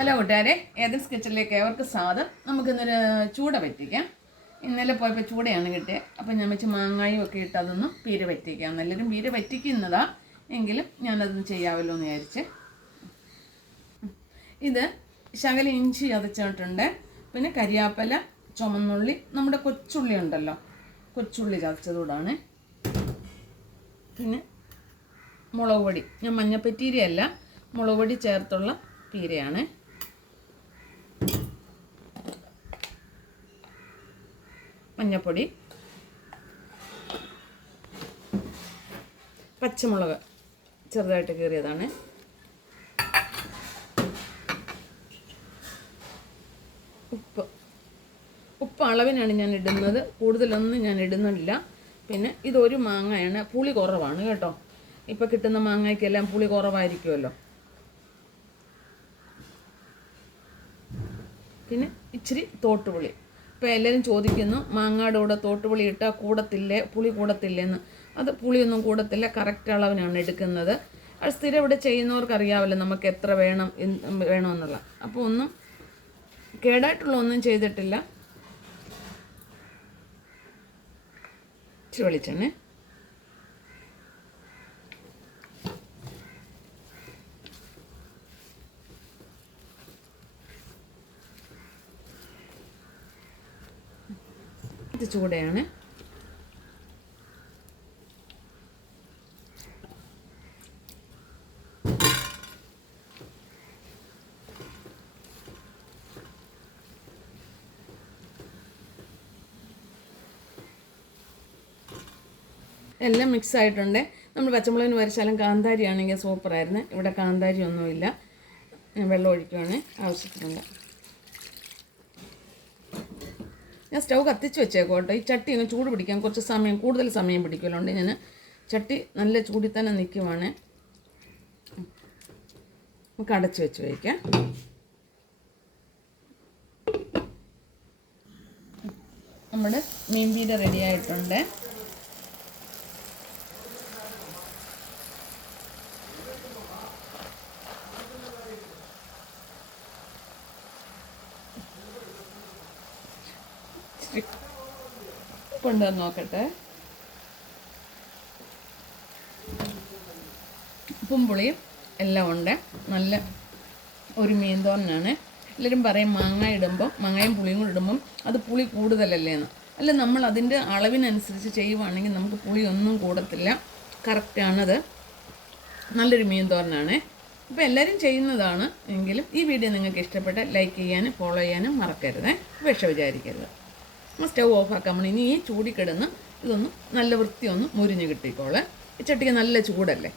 Hello കൂട്ടുകാരെ. Athens കിച്ചണിലേക്ക് അവർക്ക് സ്വാഗതം. നമുക്കിന്നൊരു ചൂട പറ്റിക്കാം. ഇന്നലെ പോയപ്പോൾ ചൂടയാണ് കിട്ടിയത് അപ്പം ഞാൻ വെച്ച് മാങ്ങായും ഒക്കെ ഇട്ട് അതൊന്ന് പീര പറ്റിക്കാം. നല്ലൊരു പീര പറ്റിക്കുന്നതാ. എങ്കിലും ഞാനതൊന്ന് ചെയ്യാമല്ലോ എന്ന് വിചാരിച്ച്. ഇത് ശകല ഇഞ്ചി ചതച്ചിട്ടുണ്ട്. പിന്നെ കരിയാപ്പല ചുമന്നുള്ളി നമ്മുടെ കൊച്ചുള്ളി ഉണ്ടല്ലോ. കൊച്ചുള്ളി ചതച്ചതുകൂടാണ് പിന്നെ മുളക് പൊടി ഞാൻ മഞ്ഞപ്പറ്റീരയല്ല മുളക് പൊടി ചേർത്തുള്ള പീരയാണ്. മഞ്ഞപ്പൊടി പച്ചമുളക് ചെറുതായിട്ട് കീറിയതാണ്. ഉപ്പ്. ഉപ്പ് അളവിനാണ് ഞാൻ ഇടുന്നത്. കൂടുതലൊന്നും ഞാൻ ഇടുന്നില്ല. പിന്നെ ഇതൊരു മാങ്ങയാണ്. പുളി കുറവാണ് കേട്ടോ. ഇപ്പം കിട്ടുന്ന മാങ്ങയ്ക്കെല്ലാം പുളി കുറവായിരിക്കുമല്ലോ. പിന്നെ ഇച്ചിരി തോട്ടുപുളി. ഇപ്പോൾ എല്ലാവരും ചോദിക്കുന്നു മാങ്ങാട് കൂടെ തോട്ടുപുളി ഇട്ടാൽ കൂടത്തില്ലേ? പുളി കൂടത്തില്ലേന്ന്. അത് പുളിയൊന്നും കൂടത്തില്ല കറക്റ്റ് അളവിനാണ് എടുക്കുന്നത്. അത് സ്ഥിരം ഇവിടെ ചെയ്യുന്നവർക്ക് അറിയാമല്ലോ നമുക്ക് എത്ര വേണം വേണമെന്നുള്ള. അപ്പോൾ ഒന്നും കേടായിട്ടുള്ള ഒന്നും ചെയ്തിട്ടില്ല. ഇച്ചിരി വെളിച്ചെണ്ണ. ഇത് ചൂടയാണ്. എല്ലാം മിക്സ് ആയിട്ടുണ്ട്. നമ്മൾ പച്ചമുളകിന് വരച്ചാലും കാന്താരി ആണെങ്കിൽ സൂപ്പറായിരുന്നു ഇവിടെ കാന്താരി ഒന്നുമില്ല വെള്ളം ഒഴിക്കുവാണ്. ആവശ്യത്തിനുള്ള ഞാൻ സ്റ്റൗ കത്തിച്ച് വെച്ചേക്കോ കേട്ടോ. ഈ ചട്ടി ഒന്ന് ചൂട് പിടിക്കാൻ കുറച്ച് സമയം കൂടുതൽ സമയം പിടിക്കലുണ്ട് ഞാൻ ചട്ടി നല്ല ചൂടിൽ തന്നെ നിൽക്കുവാണ് നമുക്ക് അടച്ച് വെച്ച് വയ്ക്കാം നമ്മുടെ മീൻ പീര റെഡി ആയിട്ടുണ്ട്. കൊണ്ടുവന്ന് നോക്കട്ടെ. ഉപ്പും പുളിയും എല്ലാം ഉണ്ട്. നല്ല ഒരു മീൻ തോരനാണ് എല്ലാവരും പറയും മാങ്ങ ഇടുമ്പോൾ മാങ്ങയും പുളിയും കൂടി ഇടുമ്പം അത് പുളി കൂടുതലല്ലേ എന്ന്. അല്ല നമ്മൾ അതിന്റെ അളവിനനുസരിച്ച് ചെയ്യുവാണെങ്കിൽ നമുക്ക് പുളി ഒന്നും കൂടത്തില്ല കറക്റ്റാണത് നല്ലൊരു മീൻ തോരനാണ് അപ്പോൾ എല്ലാവരും ചെയ്യുന്നതാണ്. എങ്കിലും ഈ വീഡിയോ നിങ്ങൾക്ക് ഇഷ്ടപ്പെട്ട ലൈക്ക് ചെയ്യാനും ഫോളോ ചെയ്യാനും മറക്കരുത്. വിഷ വിചാരിക്കരുത്. സ്റ്റൗ ഓഫാക്കാൻ നമ്മൾ ഇനി ഈ ചൂടിക്കിടന്ന് ഇതൊന്ന് നല്ല വൃത്തിയൊന്ന് മുരിഞ്ഞ് കിട്ടിക്കോളെ. ചട്ടിക്ക് നല്ല ചൂടല്ലേ?